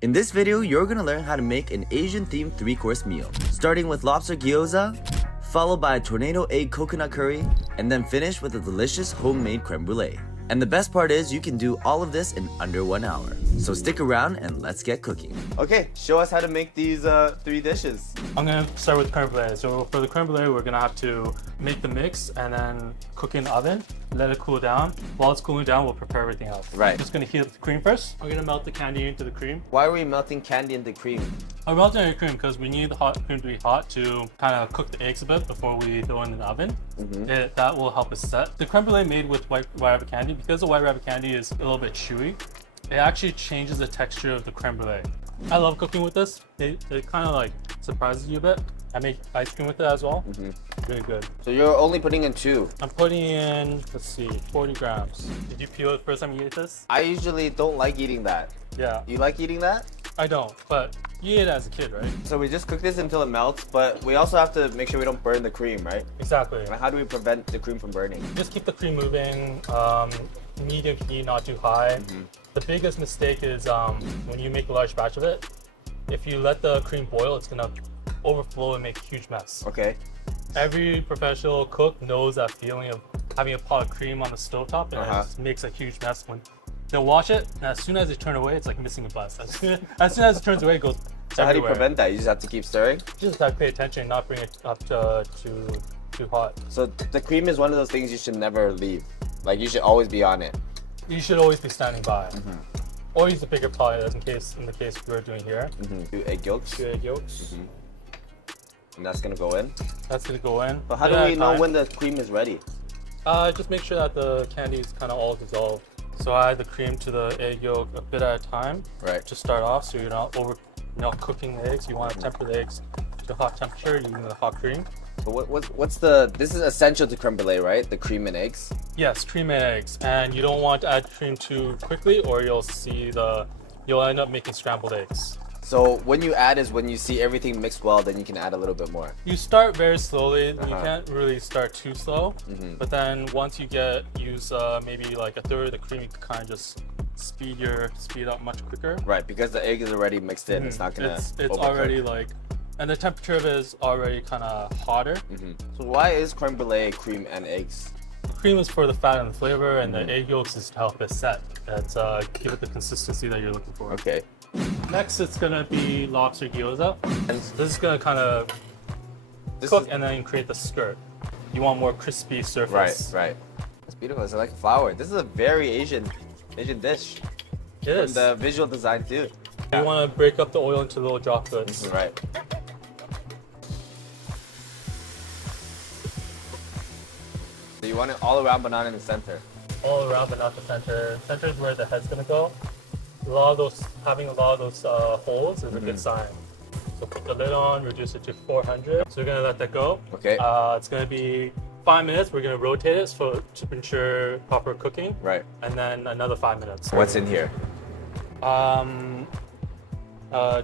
In this video, you're gonna learn how to make an Asian-themed 3-course meal, starting with lobster gyoza, followed by a tornado egg coconut curry, and then finish with a delicious homemade creme brulee. And the best part is you can do all of this in under 1 hour. So stick around and let's get cooking. Okay, show us how to make these 3 dishes. I'm gonna start with creme brulee. So for the creme brulee, we're gonna have to make the mix and then cook in the oven, let it cool down. While it's cooling down, we'll prepare everything else. Right. Just gonna heat up the cream first. We're gonna melt the candy into the cream. Why are we melting candy into cream? I'm melting the cream because we need the hot cream to be hot to kind of cook the eggs a bit before we throw it in the oven. That will help us set. The creme brulee made with white rabbit candy, because the white rabbit candy is a little bit chewy, it actually changes the texture of the creme brulee. I love cooking with this. It kind of like surprises you a bit. I make ice cream with it as well. Really good. So you're only putting in 2. I'm putting in, let's see, 40 grams. Did you peel it the first time you ate this? I usually don't like eating that. Yeah. You like eating that? I don't, but you ate it as a kid, right? So we just cook this until it melts, but we also have to make sure we don't burn the cream, right? Exactly. And how do we prevent the cream from burning? Just keep the cream moving, medium heat, not too high. The biggest mistake is when you make a large batch of it, if you let the cream boil, it's gonna overflow and make a huge mess. Okay. Every professional cook knows that feeling of having a pot of cream on the stovetop, and it just makes a huge mess when they'll wash it, and as soon as they turn away, it's like missing a bus. As soon as it turns away, it goes So how do you everywhere. prevent that? You just have to keep stirring? You just have to pay attention and not bring it up to too hot. So the cream is one of those things you should never leave. Like you should always be on it. You should always be standing by. Or use a bigger pot in the case we're doing here. 2 egg yolks. 2 egg yolks. And that's gonna go in. That's gonna go in. But how do we know when the cream is ready? Just make sure that the candy is kind of all dissolved. So I add the cream to the egg yolk a bit at a time. Right. To start off, so you're not cooking the eggs. You want to temper the eggs to hot temperature using the hot cream. So this is essential to creme brulee, right? The cream and eggs? Yes, cream and eggs. And you don't want to add cream too quickly, or you'll end up making scrambled eggs. So when you add is when you see everything mixed well, then you can add a little bit more. You start very slowly. You can't really start too slow. But then once you use maybe like a third of the cream, you can kind of just speed up much quicker. Right, because the egg is already mixed in. It's not gonna It's overcook. already like, and the temperature of it is already kind of hotter. So why is creme brulee cream and eggs? The cream is for the fat and the flavor, and the egg yolks is to help it set. That's give it the consistency that you're looking for. Okay. Next, it's gonna be lobster gyoza, and this is gonna kind of cook and then create the skirt. You want more crispy surface. Right. It's beautiful. It's like a flower. This is a very Asian dish. It is. The visual design too. You want to break up the oil into little droplets. Right. So you want it all around but not in the center. All around, but not the center. Center is where the head's gonna go. Having a lot of those holes is a good sign. So put the lid on, reduce it to 400. So we're gonna let that go. Okay. It's gonna be 5 minutes. We're gonna rotate it to ensure proper cooking. Right. And then another 5 minutes. What's in here?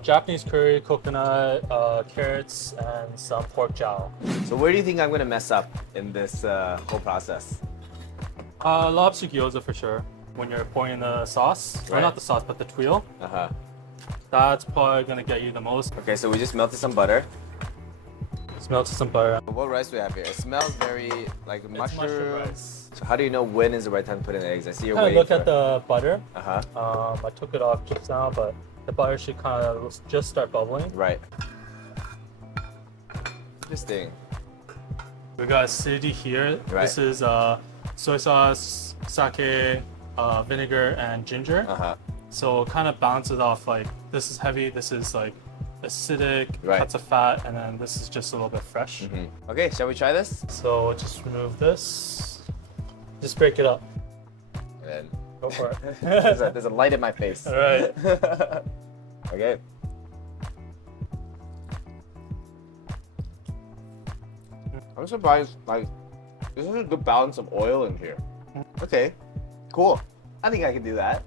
Japanese curry, coconut, carrots, and some pork jowl. So where do you think I'm gonna mess up in this whole process? Lobster gyoza for sure. When you're pouring the sauce, or Right. not the sauce, but the tuile, Uh-huh. that's probably gonna get you the most. Okay, so we just melted some butter. Smell to some butter. What rice do we have here? It smells very like It's mushroom. mushroom rice. So how do you know when is the right time to put in the eggs? I see you're Kind of waiting look for at the butter. Uh-huh. I took it off just now, but the butter should kind of just start bubbling. Right. Interesting. We got acidity here. Right. This is soy sauce, sake, vinegar, and ginger. Uh-huh. So it kind of balances off, like this is heavy, this is like acidic, Right. cuts of fat, and then this is just a little bit fresh. Okay, shall we try this? So just remove this. Just break it up. And then Go for it. there's a light in my face. All right. Okay. I'm surprised, like, this is a good balance of oil in here. Okay, cool. I think I can do that.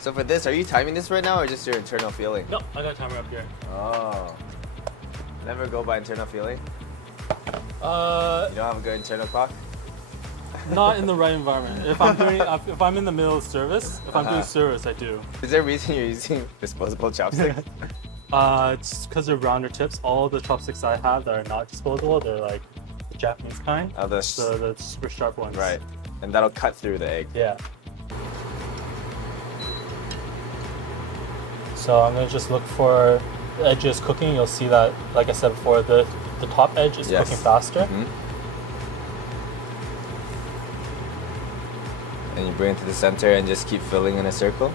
So for this, are you timing this right now or just your internal feeling? No, I got a timer up here. Oh. Never go by internal feeling? Uh, You don't have a good internal clock? Not in the right environment. If I'm in the middle of service, if I'm doing service, I do. Is there a reason you're using disposable chopsticks? It's because they're rounder tips. All the chopsticks I have that are not disposable, they're like the Japanese kind. Oh, the super sharp ones. right, and that'll cut through the egg. Yeah. So I'm gonna just look for the edges cooking. You'll see that, like I said before, the top edge is cooking faster. And you bring it to the center and just keep filling in a circle.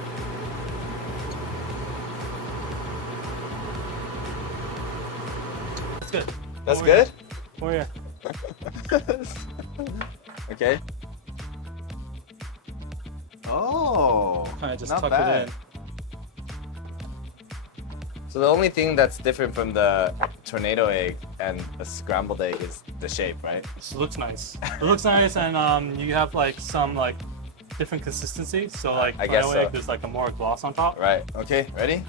That's good. That's good? Oh yeah. Okay. Oh, Kind of just not tuck bad. it in. So the only thing that's different from the tornado egg and a scrambled egg is the shape, right? It looks nice. It looks nice, and you have like some like different consistency. So like I guess tornado egg, so. there's like a more gloss on top. Right. Okay, ready?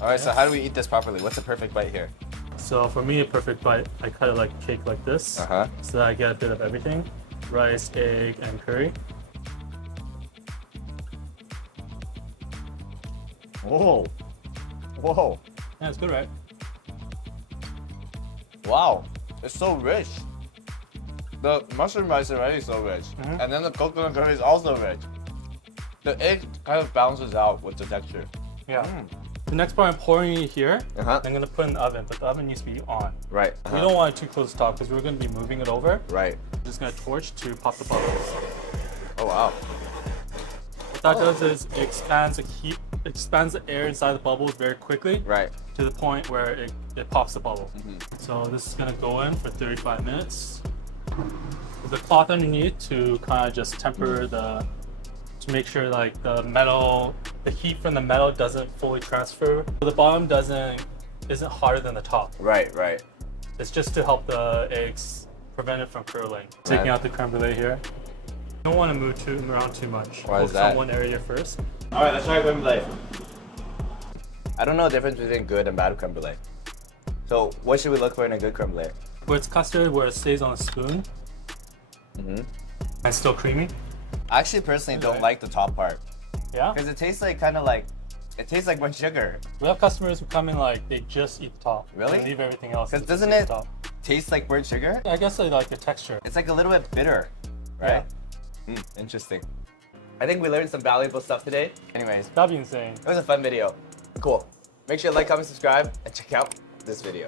All right, so how do we eat this properly? What's a perfect bite here? So for me, a perfect bite, I cut it like a cake like this, so that I get a bit of everything: rice, egg, and curry. Whoa. Whoa. Yeah, it's good, right? Wow. It's so rich. The mushroom rice is already so rich. And then the coconut curry is also rich. The egg kind of balances out with the texture. Yeah. The next part, I'm pouring it here. Uh-huh. I'm gonna put it in the oven, but the oven needs to be on. Right. We don't want it too close to top because we're gonna be moving it over. Right. Just gonna torch to pop the bubbles. Oh, wow. What that does is it expands the air inside the bubbles very quickly. Right. To the point where it pops the bubble. So this is gonna go in for 35 minutes. There's a cloth underneath to kind of just temper to make sure like the heat from the metal doesn't fully transfer. The bottom isn't hotter than the top. Right, right. It's just to help the eggs prevent it from curling. Taking out the creme brulee here. You don't want to move around too much. Why is Focus that? on one area first. All right, let's try creme brulee. I don't know the difference between good and bad creme brulee. So what should we look for in a good creme brulee? Where it's custard, where it stays on a spoon. And still creamy. I actually personally don't like the top part Yeah? because it tastes like it tastes like burnt sugar. We have customers who come in like they just eat the top. Really? And leave everything else. Because and doesn't just eat it the top. taste like burnt sugar? I guess they like the texture. It's like a little bit bitter, right? Interesting. I think we learned some valuable stuff today. Anyways, That'd be insane. it was a fun video. Cool. Make sure to like, comment, subscribe, and check out this video.